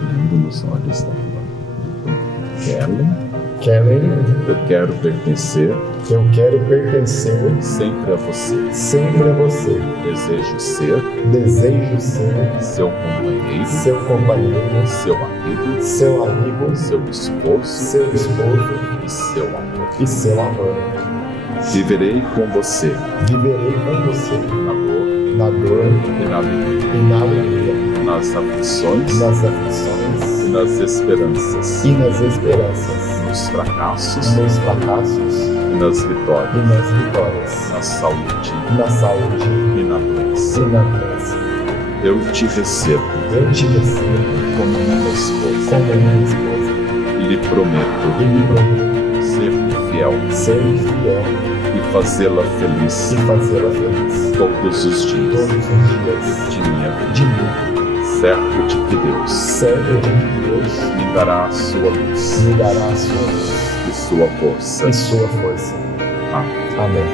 Olhando nos olhos dela, Kelly, Quero em mim. Eu quero pertencer Eu quero pertencer sempre a você. sempre a você. Desejo ser Desejo ser seu companheiro, seu companheiro, seu amigo, seu esposo seu e seu amor. seu amor. Viverei com você Viverei com você na dor na dor e na alegria, e na alegria, nas aflições nas e nas esperanças, nos fracassos e nas vitórias, na saúde e na doença. Eu te recebo como minha esposa e lhe prometo ser-lhe fiel e fazê-la feliz todos os dias de minha vida. Certo de que Deus me dará a sua luz e sua força. Amém.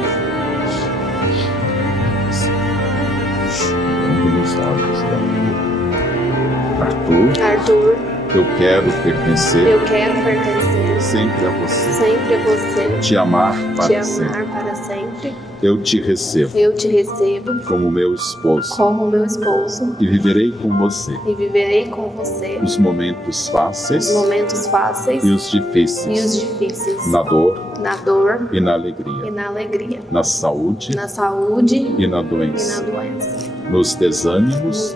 Nos olhos da Arthur, eu quero pertencer sempre a você. Te amar para sempre. Eu te recebo como meu esposo e viverei com você os momentos fáceis e os difíceis, na dor e na alegria, na saúde e na doença, nos desânimos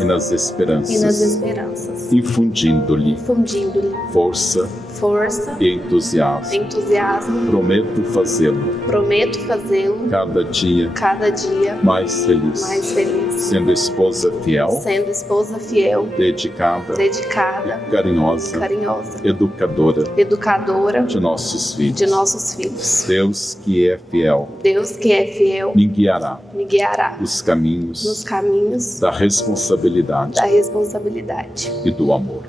e nas esperanças, infundindo-lhe força e entusiasmo. Prometo fazê-lo cada dia mais feliz, sendo esposa fiel, dedicada e carinhosa, educadora de nossos filhos. Deus que é fiel me guiará nos caminhos da responsabilidade e do amor.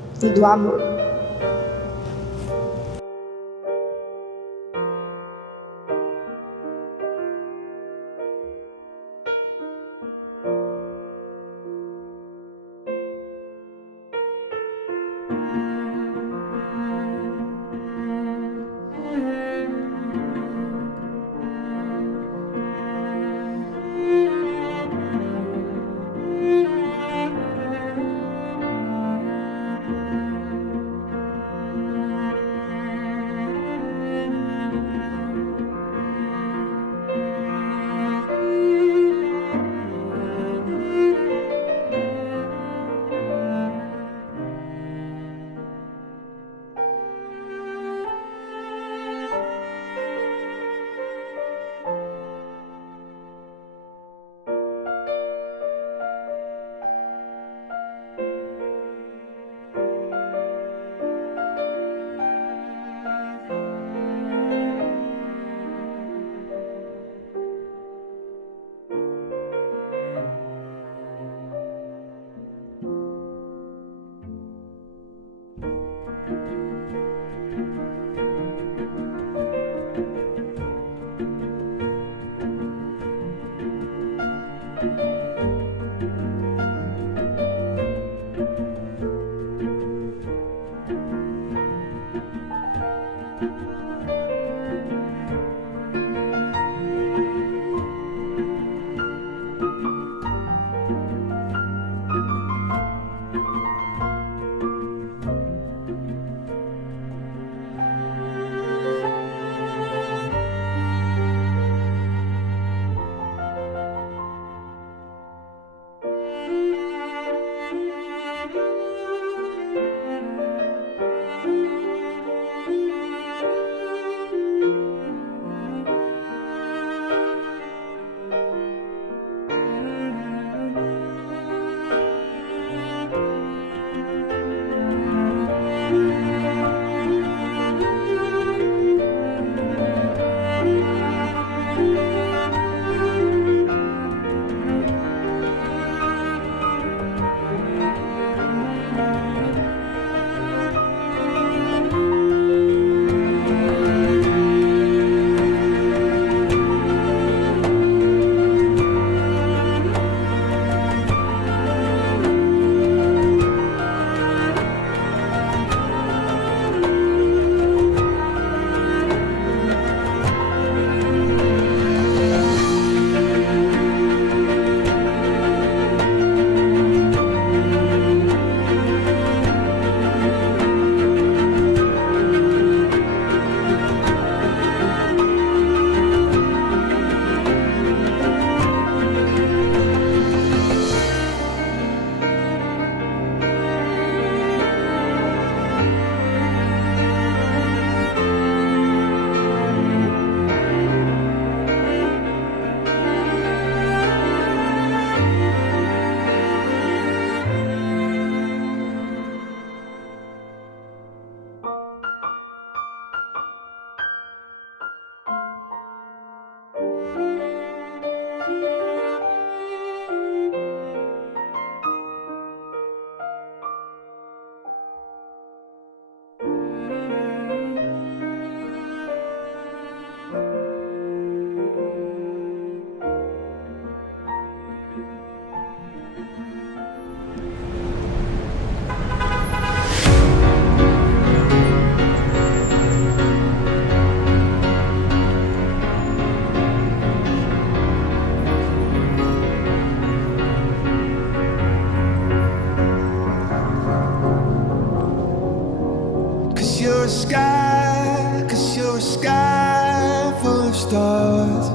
sky, 'cause you're a sky full of stars.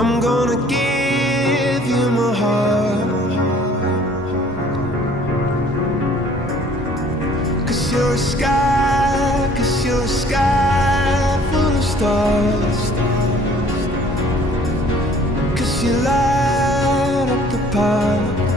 I'm gonna give you my heart, 'cause you're a sky, 'cause you're a sky full of stars. 'Cause you light up the path.